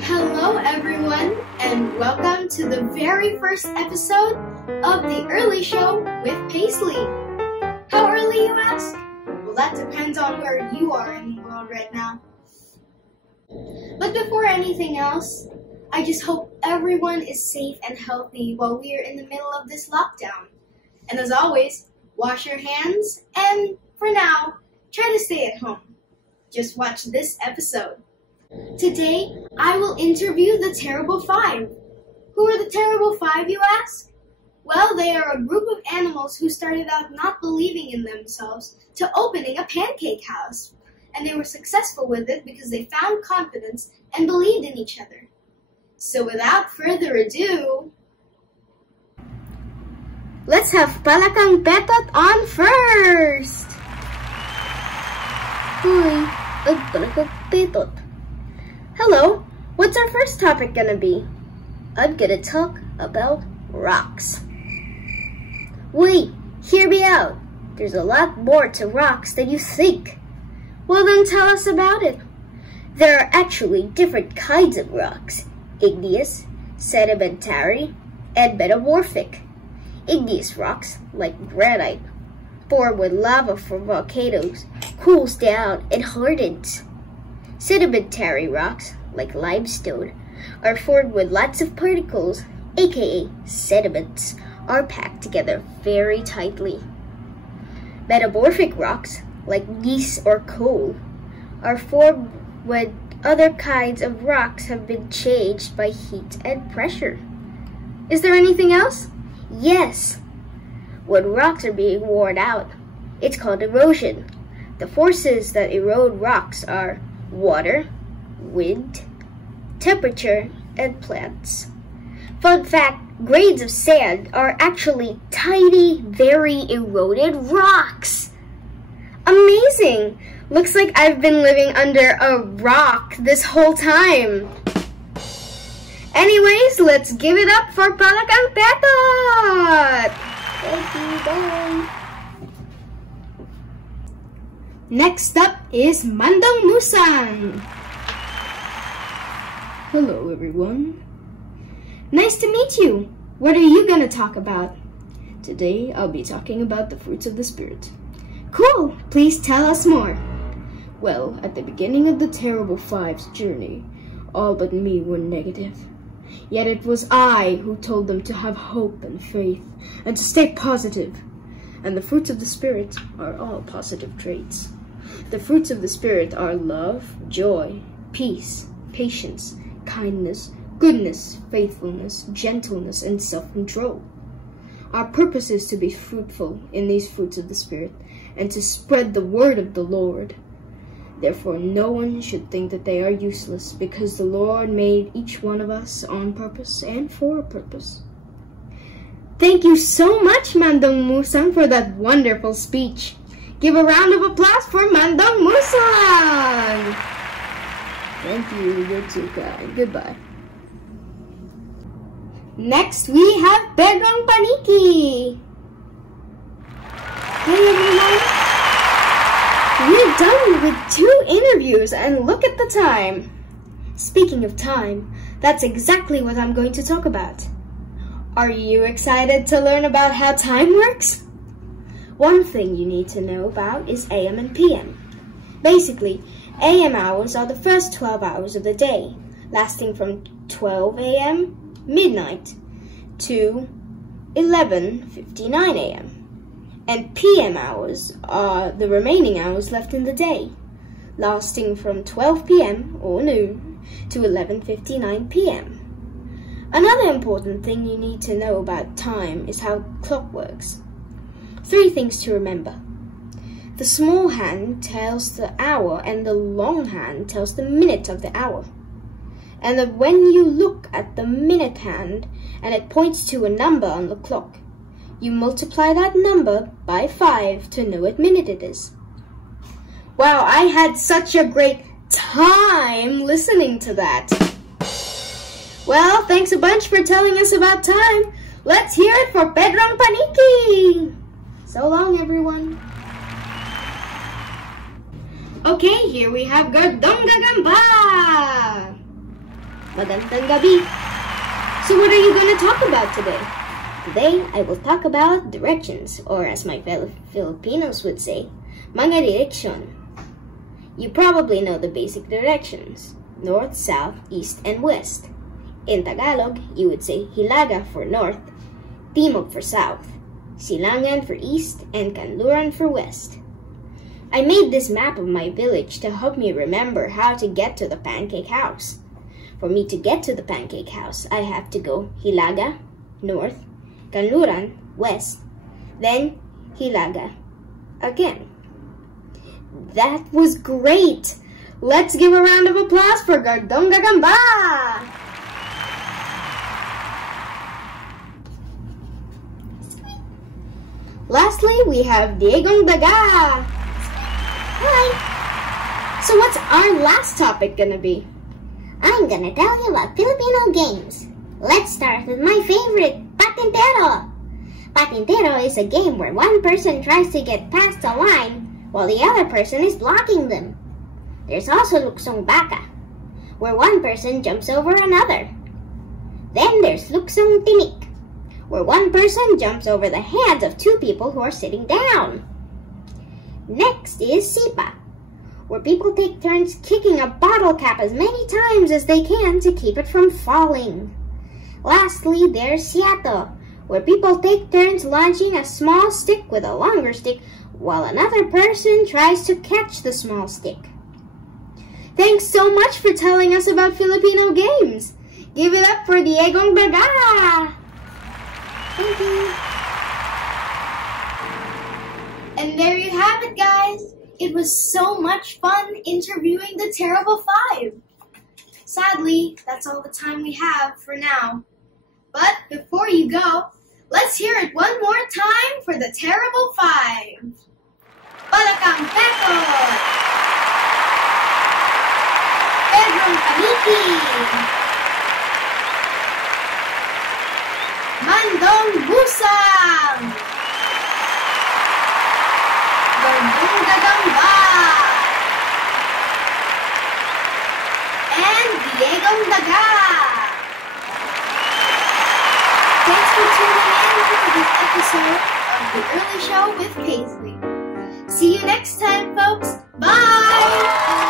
Hello everyone, and welcome to the very first episode of The Early Show with Paisley. How early, you ask? Well, that depends on where you are in the world right now. But before anything else, I just hope everyone is safe and healthy while we are in the middle of this lockdown. And as always, wash your hands, and for now, try to stay at home. Just watch this episode. Today, I will interview the Terrible Five. Who are the Terrible Five, you ask? Well, they are a group of animals who started out not believing in themselves to opening a pancake house. And they were successful with it because they found confidence and believed in each other. So without further ado, let's have Palakang Betot on first! Hi, I'm Palakang Betot. Hello, what's our first topic gonna be? I'm gonna talk about rocks. Wait, hear me out. There's a lot more to rocks than you think. Well then tell us about it. There are actually different kinds of rocks. Igneous, sedimentary, and metamorphic. Igneous rocks, like granite, formed when lava from volcanoes cools down and hardens. Sedimentary rocks, like limestone, are formed when lots of particles, aka sediments, are packed together very tightly. Metamorphic rocks, like gneiss or coal, are formed when other kinds of rocks have been changed by heat and pressure. Is there anything else? Yes. When rocks are being worn out, it's called erosion. The forces that erode rocks are water, wind, temperature, and plants. Fun fact, grains of sand are actually tiny, very eroded rocks. Amazing! Looks like I've been living under a rock this whole time. Anyways, let's give it up for Palakang Betot! Thank you, bye! Next up is Mandong Musang. Hello everyone. Nice to meet you. What are you gonna talk about? Today I'll be talking about the fruits of the spirit. Cool, please tell us more. Well, at the beginning of the Terrible Five's journey, all but me were negative. Yet it was I who told them to have hope and faith, and to stay positive. And the fruits of the Spirit are all positive traits. The fruits of the Spirit are love, joy, peace, patience, kindness, goodness, faithfulness, gentleness, and self-control. Our purpose is to be fruitful in these fruits of the Spirit, and to spread the word of the Lord. Therefore, no one should think that they are useless, because the Lord made each one of us on purpose and for a purpose. Thank you so much, Mandong Musang, for that wonderful speech. Give a round of applause for Mandong Musang! Thank you, you're too kind. Goodbye. Next, we have Pedrong Paniki. Hey everyone! We're done with 2 interviews, and look at the time. Speaking of time, that's exactly what I'm going to talk about. Are you excited to learn about how time works? One thing you need to know about is AM and PM. Basically, AM hours are the first 12 hours of the day, lasting from 12 a.m. midnight to 11:59 a.m. And PM hours are the remaining hours left in the day, lasting from 12 p.m. or noon to 11:59 p.m. Another important thing you need to know about time is how clock works. 3 things to remember. The small hand tells the hour and the long hand tells the minute of the hour. And that when you look at the minute hand and it points to a number on the clock, you multiply that number by 5 to know what minute it is. Wow, I had such a great time listening to that. Well, thanks a bunch for telling us about time. Let's hear it for Pedrong Paniki. So long, everyone. Okay, here we have Gardong Gagamba. Magandang gabi. So what are you going to talk about today? Today, I will talk about directions, or as my fellow Filipinos would say, mga direksyon. You probably know the basic directions, north, south, east, and west. In Tagalog, you would say hilaga for north, timog for south, silangan for east, and kanluran for west. I made this map of my village to help me remember how to get to the pancake house. For me to get to the pancake house, I have to go hilaga, north, kanluran, west, then hilaga again. That was great! Let's give a round of applause for Gardong Gagamba! Lastly, we have Diegong Daga! Hi! So what's our last topic gonna be? I'm gonna tell you about Filipino games. Let's start with my favorite, Patintero. Patintero is a game where one person tries to get past a line while the other person is blocking them. There's also Luksong Baka, where one person jumps over another. Then there's Luksong Tinik, where one person jumps over the heads of two people who are sitting down. Next is Sipa, where people take turns kicking a bottle cap as many times as they can to keep it from falling. Lastly, there's Siato, where people take turns launching a small stick with a longer stick while another person tries to catch the small stick. Thanks so much for telling us about Filipino games. Give it up for Diegong Daga! Thank you. And there you have it, guys. It was so much fun interviewing the Terrible Five. Sadly, that's all the time we have for now. But before you go, let's hear it one more time for the Terrible Five. Balakang Pekot, Pedrong Kamiki, Mandong Busang, Gardong Gagamba, and Diegong Daga. Thanks for tuning in to this episode of The Early Show with Paisley. See you next time, folks. Bye!